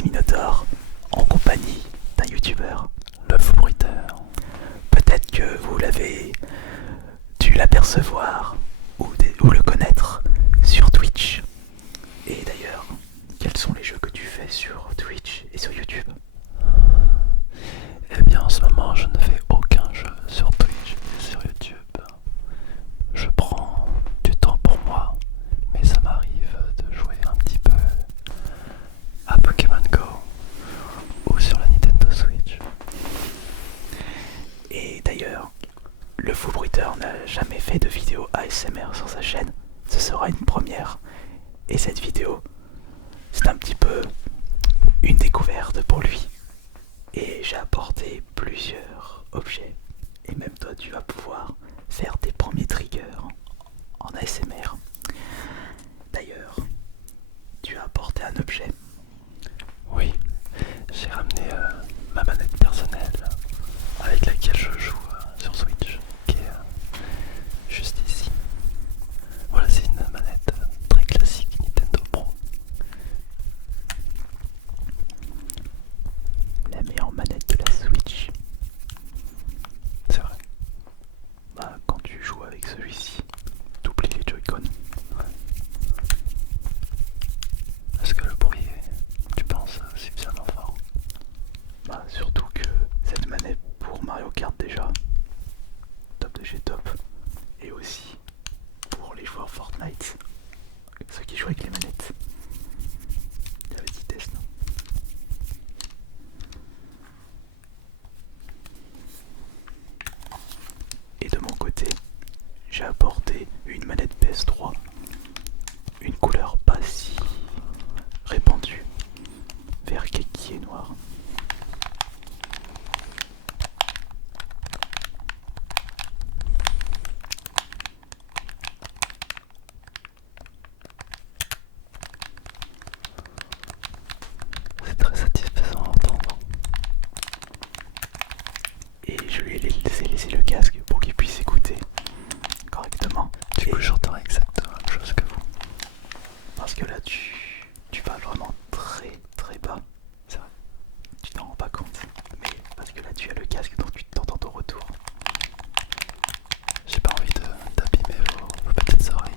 Space Minotaur en compagnie d'un youtubeur, Le faux bruiteur. peut-être que vous l'avez dû l'apercevoir ou le connaître sur Twitch. Et d'ailleurs, quels sont les jeux que tu fais sur Twitch et sur YouTube? Eh bien, en ce moment, je ne fais aucun jeu sur Twitch et sur YouTube. Je prends du temps pour moi, mais ça m'arrive de jouer un petit peu à Pokémon Go ou sur la Nintendo Switch. Et d'ailleurs, le faux bruiteur n'a jamais fait de vidéo ASMR sur sa chaîne. Ce sera une première. Et cette vidéo, c'est un petit peu une découverte pour lui. Et j'ai apporté plusieurs objets. Et même toi, tu vas pouvoir faire tes premiers triggers en ASMR. D'ailleurs, tu as apporté un objet. Oui, j'ai ramené ma manette personnelle avec laquelle je joue sur Switch, qui est juste ici. Voilà, c'est une manette très classique Nintendo Pro. La meilleure manette de la Switch. C'est vrai. Bah, quand tu joues avec celui-ci, t'oublies les Joy-Con. Est-ce que le bruit est, tu penses, suffisamment fort? Bah, surtout que cette manette pour Mario Kart déjà, top de chez top. Et aussi pour les joueurs Fortnite, ceux qui jouent avec les manettes. Il y avait dit test, non? Et de mon côté, j'ai apporté une manette PS3, une couleur pas si répandue, vert kaki et noir. C'est très satisfaisant à entendre. Et je lui ai laissé le casque pour qu'il puisse écouter correctement. Du coup, Et j'entends exactement la même chose que vous. parce que là tu vas vraiment très très bas. C'est vrai. Tu t'en rends pas compte. Mais parce que là tu as le casque donc tu t'entends ton retour. J'ai pas envie d'abîmer vos petites oreilles.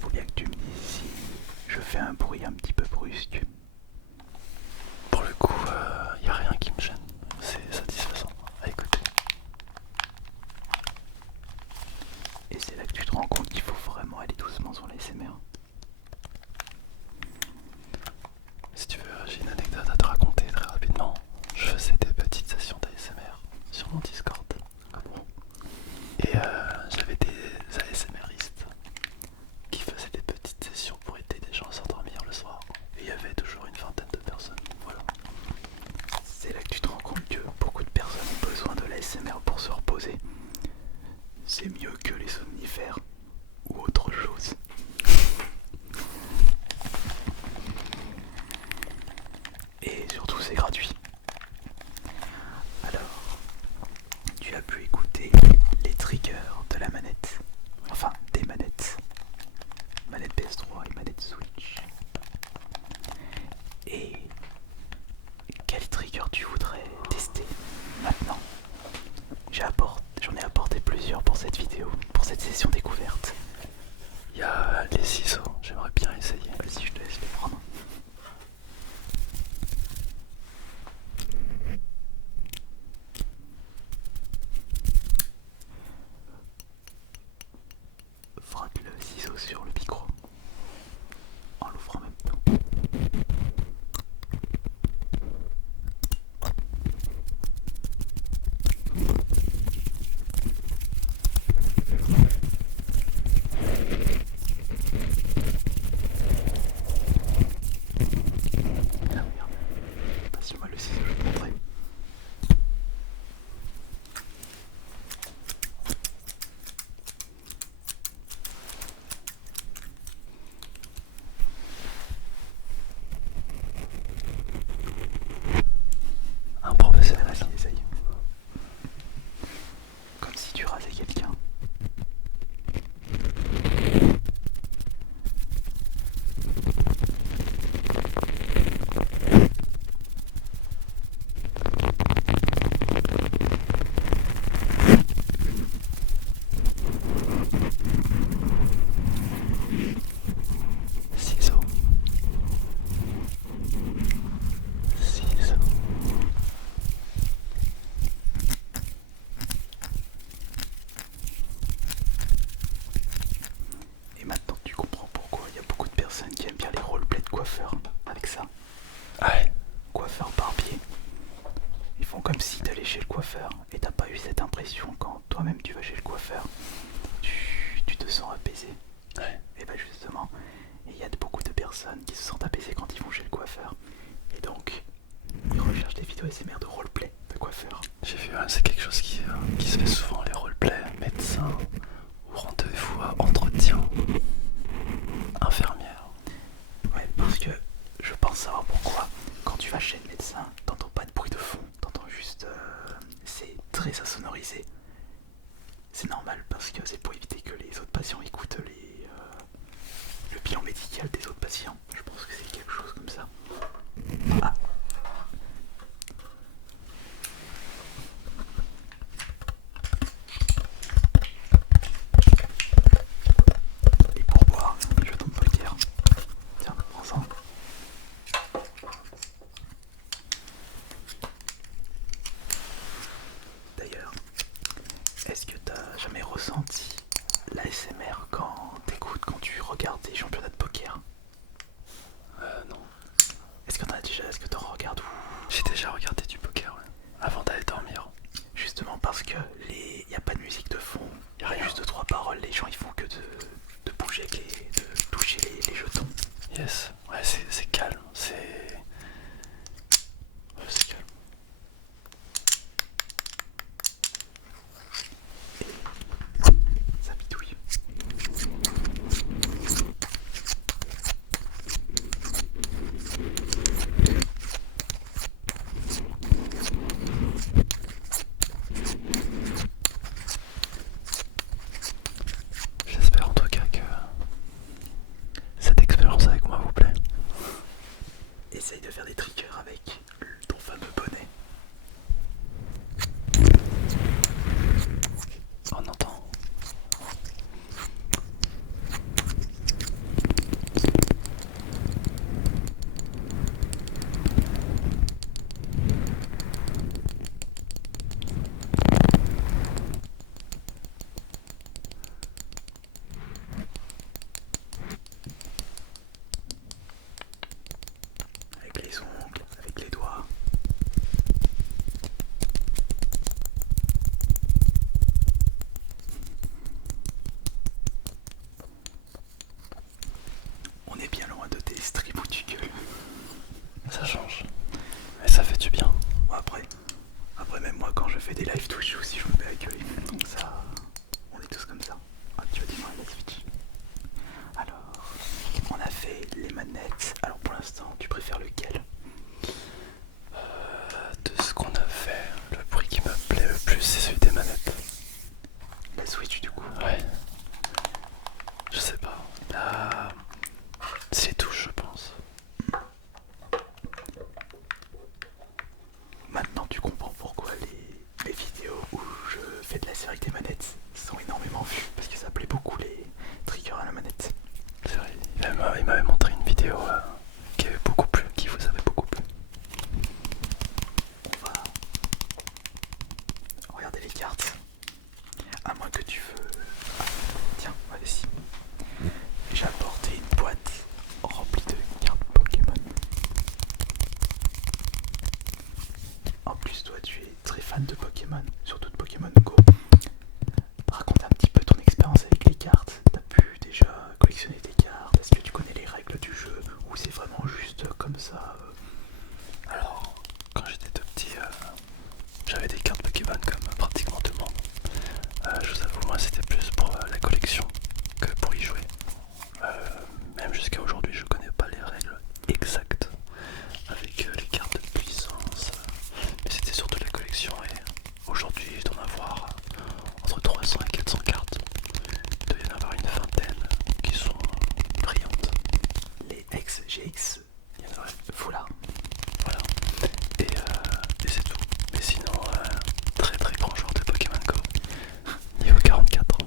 Faut bien que tu me dises si je fais un bruit un petit peu brusque. Pour le coup, y a rien qui me gêne. C'est satisfaisant à écouter. Et c'est là que tu te rends compte qu'il faut vraiment aller doucement sur les l'ASMR. Si tu veux, j'ai une anecdote à te raconter très rapidement. Je faisais des petites sessions d'ASMR sur mon Discord. Et j'avais des ASMRistes qui faisaient des petites sessions pour aider des gens à s'endormir le soir. Et il y avait toujours une vingtaine de personnes. Voilà. C'est là que tu te rends compte que beaucoup de personnes ont besoin de l'ASMR pour se reposer. C'est mieux que les somnifères ou autre chose. Et surtout c'est gratuit. Alors, tu as pu écouter les triggers de la manette. Enfin, des manettes. Manette PS3 et manette Switch. Et quel trigger tu voudrais tester maintenant? J'en ai apporté plusieurs pour cette vidéo, pour cette session découverte. Il y a les ciseaux, j'aimerais bien essayer. Vas-y, je te laisse les prendre. coiffeur et t'as pas eu cette impression quand toi-même tu vas chez le coiffeur, tu te sens apaisé. Ouais. Et bah justement, il y a beaucoup de personnes qui se sentent apaisées quand ils vont chez le coiffeur. Et donc, ils recherchent des vidéos ASMR de roleplay de coiffeur. J'ai vu, c'est quelque chose qui se fait souvent, les roleplays, médecin, ou rendez-vous à entretien, infirmière. Ouais, parce que je pense savoir pourquoi. Quand tu vas chez le médecin, t'entends pas de bruit de fond, t'entends juste. C'est très insonorisé. C'est normal parce que c'est pour éviter que les autres patients écoutent le bilan médical des autres patients. Je pense que c'est quelque chose comme ça. Ah. Et pour boire, je tombe poker. Tiens, prends-en. D'ailleurs, est-ce que t'as jamais ressenti l'ASMR quand tu regardes des championnats de poker? Non. Est-ce que t'en regardes ou... J'ai déjà regardé du poker, ouais, avant d'aller dormir. Justement parce que y a pas de musique de fond, Y a rien. juste 2-3 paroles, les gens ils font que de bouger, de toucher les jetons. Yes, ouais, c'est calme, c'est... Ouais, c'est calme. Ça bidouille. J'espère en tout cas que cette expérience avec moi vous plaît. Essaye de faire des triggers avec ton fameux bonnet. On entend. Avec les ongles, avec les doigts. On est bien loin de tes streams où tu gueules. Ça change. Mais ça fait du bien. Bon, après même moi quand je fais des live Twitch aussi je me mets à gueuler. Donc ça, on est tous comme ça. Ah, tu vas démarrer la Twitch. Alors, on a fait les manettes. Alors pour l'instant, tu préfères lequel? De ce qu'on a fait, le bruit qui me plaît le plus, c'est celui des manettes. La Switch du coup. Ouais. Je sais pas. Là, c'est les touches, je pense. Maintenant tu comprends pourquoi les vidéos où je fais de la série des manettes sont énormément vues. Parce que ça plaît beaucoup les triggers à la manette. C'est vrai. Il m'avait montré une vidéo qui avait beaucoup plu, qui vous avait beaucoup plu. On va regarder les cartes. À moins que tu veux... Ah, tiens, vas-y. J'ai apporté une boîte remplie de cartes Pokémon. En plus, toi, tu es très fan de Pokémon, surtout de Pokémon Go. Raconte un petit peu ton expérience avec les cartes. T'as pu déjà collectionner des cartes? Est-ce que tu connais les règles du jeu? Ou c'est vraiment juste comme ça Alors, quand j'étais tout petit, j'avais des cartes Pokémon comme pratiquement tout le monde. Je vous avoue, moi c'était plus pour la collection que pour y jouer. Même jusqu'à aujourd'hui, je connais pas les règles exactes avec les cartes de puissance. Mais c'était surtout la collection et aujourd'hui, je dois en avoir entre 300 et 400 cartes. Il doit y en avoir une vingtaine qui sont brillantes. Les XGX Il y en a, ouais. Foulard. Voilà. Et c'est tout. Mais sinon, très très grand joueur de Pokémon Go. Niveau 44.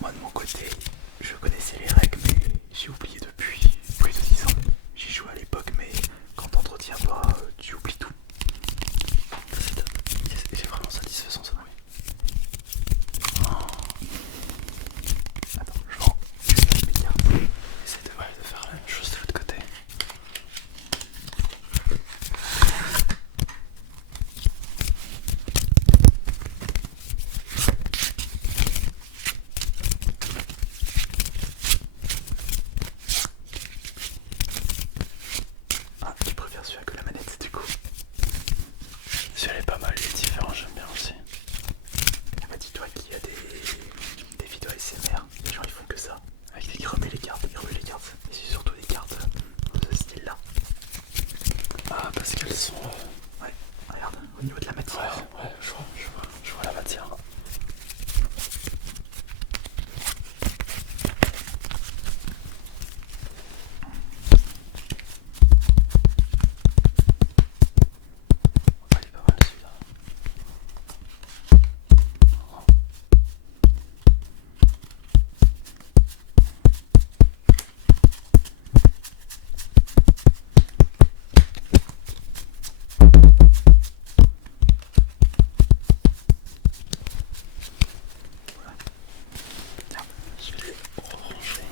Moi de mon côté, je connaissais les règles mais j'ai oublié depuis plus de 10 ans. J'y jouais à l'époque mais quand t'entretiens pas, tu oublies tout. C'est vraiment satisfaisant ça. Attends, je rends juste mes cartes. Essaye de faire la même chose de l'autre côté. elles sont. Ouais, regarde, au niveau de la matière. Ouais, je vois la matière. Ah, il est pas mal celui-là. Tiens, Je vais les ranger.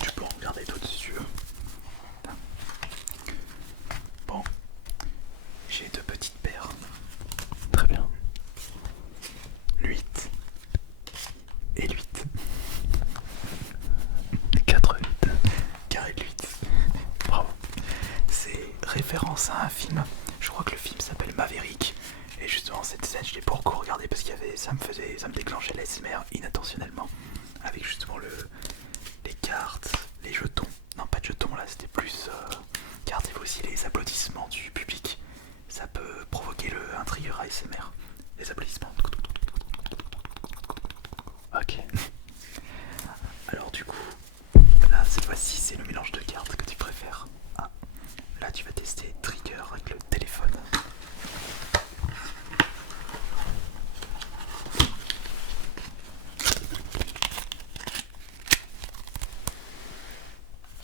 tu peux en regarder d'autres si tu veux. Bon, j'ai deux petites paires. Très bien. L'8 et l'8. 4-8. Carré de 8. Bravo. C'est référence à un film. Je crois que le film s'appelle Maverick. Et justement cette scène je l'ai beaucoup regardé parce qu'il y avait. Ça me déclenchait l'ASMR inintentionnellement. Avec justement les cartes, les jetons. Non pas de jetons là, c'était plus cartes et aussi les applaudissements du public. Ça peut provoquer un trigger ASMR. Les applaudissements. Ok. Alors du coup, là cette fois-ci c'est le mélange de cartes que tu préfères. Ah, là tu vas tester trigger avec le téléphone.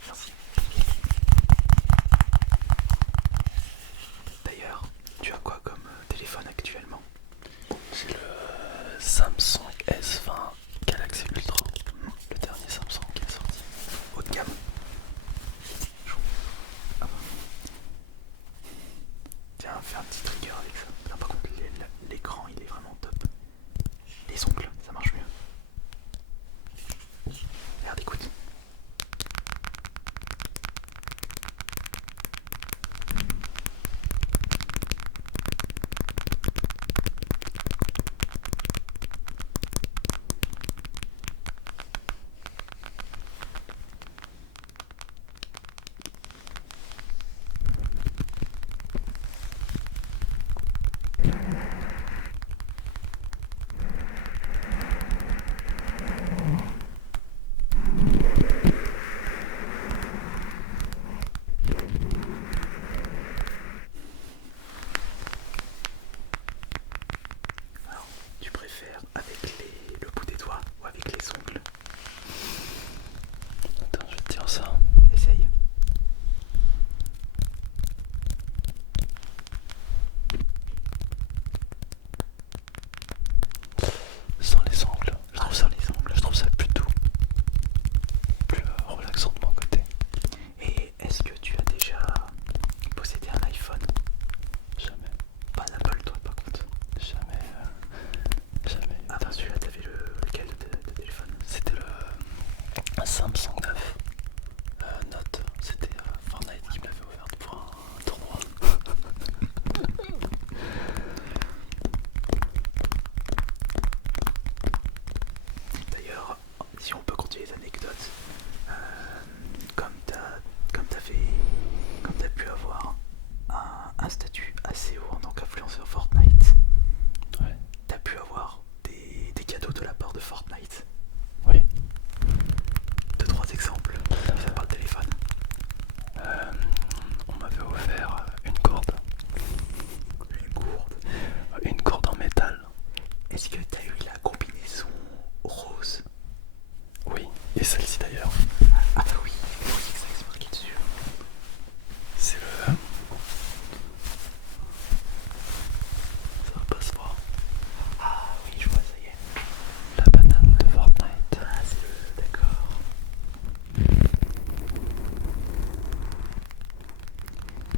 Merci. D'ailleurs, tu as quoi comme téléphone actuellement? J'ai le Samsung S20 Galaxy Ultra. Le dernier Samsung qui est sorti. Haut de gamme. Ah. Tiens, fais un petit trigger avec ça. Non, par contre, l'écran il est vraiment top. Les ongles, ça marche mieux. Regarde, écoute. Alors, tu préfères avec le bout des doigts ou avec les ongles? Attends, je vais te dire ça. Essaye. Sans les ongles. Sans les ongles. Je trouve ça plus doux. Plus relaxant de mon côté. Et est-ce que tu as déjà possédé un iPhone? Jamais. Pas d'Apple toi par contre. Jamais. Jamais. Avant celui-là t'avais lequel de téléphone? C'était le Samsung 9 Note. C'était Fortnite qui me l'avait ouvert pour un tournoi. D'ailleurs, si on peut continuer les anecdotes, comme t'as pu avoir un statut assez haut en tant qu'influenceur Fortnite, Ouais. t'as pu avoir des cadeaux de la part de Fortnite. Oui. 2-3 exemples, mis à part le téléphone. On m'avait offert une corde. Une gourde. Une corde en métal. Est-ce que t'as eu la combinaison rose? Oui. Et celle-ci d'ailleurs. Ah bah oui, c'est ça qui s'est marqué dessus. C'est le. Ça va pas se voir. Ah oui, je vois, ça y est. La banane de Fortnite. Ah, c'est le... D'accord.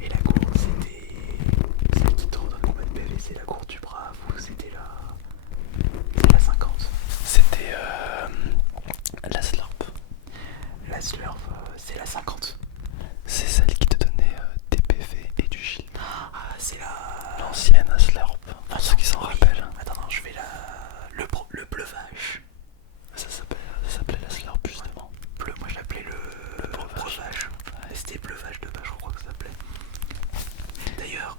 Et la gourde, c'était celle qui te redonne combien de PV? C'est la gourde du brave ou c'était la 50? C'était la Slurp. La Slurp, c'est la 50. C'est celle qui te donnait des PV et du shield. Ah, c'est la... L'ancienne Slurp. Pour ceux qui s'en Oui. rappellent. Attends, non, je vais le breuvage. Ça s'appelait la Slurp justement. Bleu, moi je l'appelais le breuvage. Ouais. C'était breuvage de base, je crois que ça s'appelait. D'ailleurs,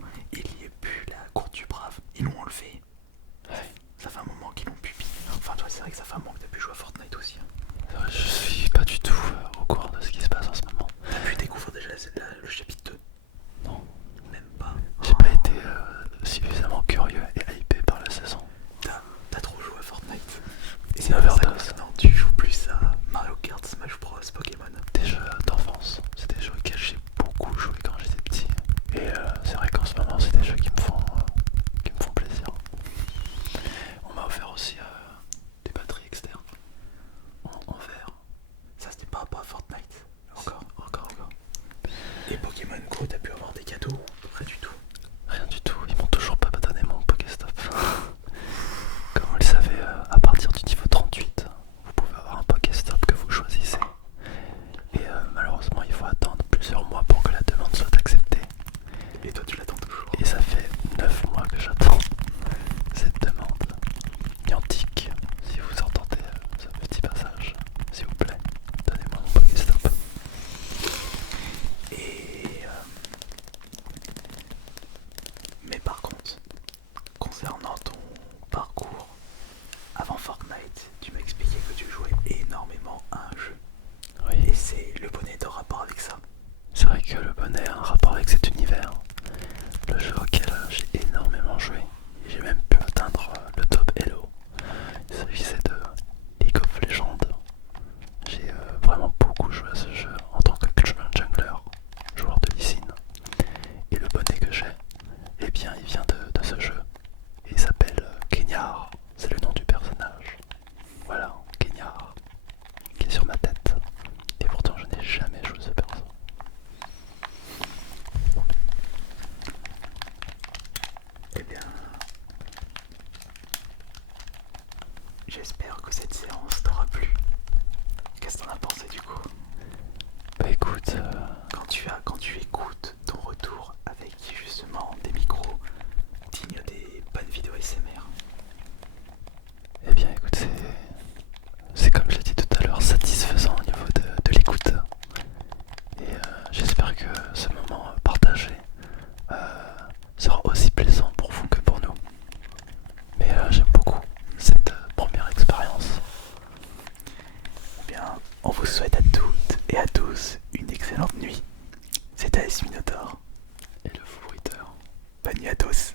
j'espère que cette séance t'aura plu. Qu'est-ce que t'en as pensé du coup? Bah écoute, Quand tu écoutes ton retour avec justement des micros dignes des bonnes vidéos SMR. eh bien écoute, c'est comme j'ai dit tout à l'heure, satisfaisant au niveau de l'écoute. Et j'espère que ce moment partagé sera aussi plaisant pour vous que pour nous. Mais j'aime beaucoup cette première expérience. Eh bien, on vous souhaite à toutes et à tous une excellente nuit. C'était AS Minotaur. Et le fou bruiteur. Bonne nuit à tous.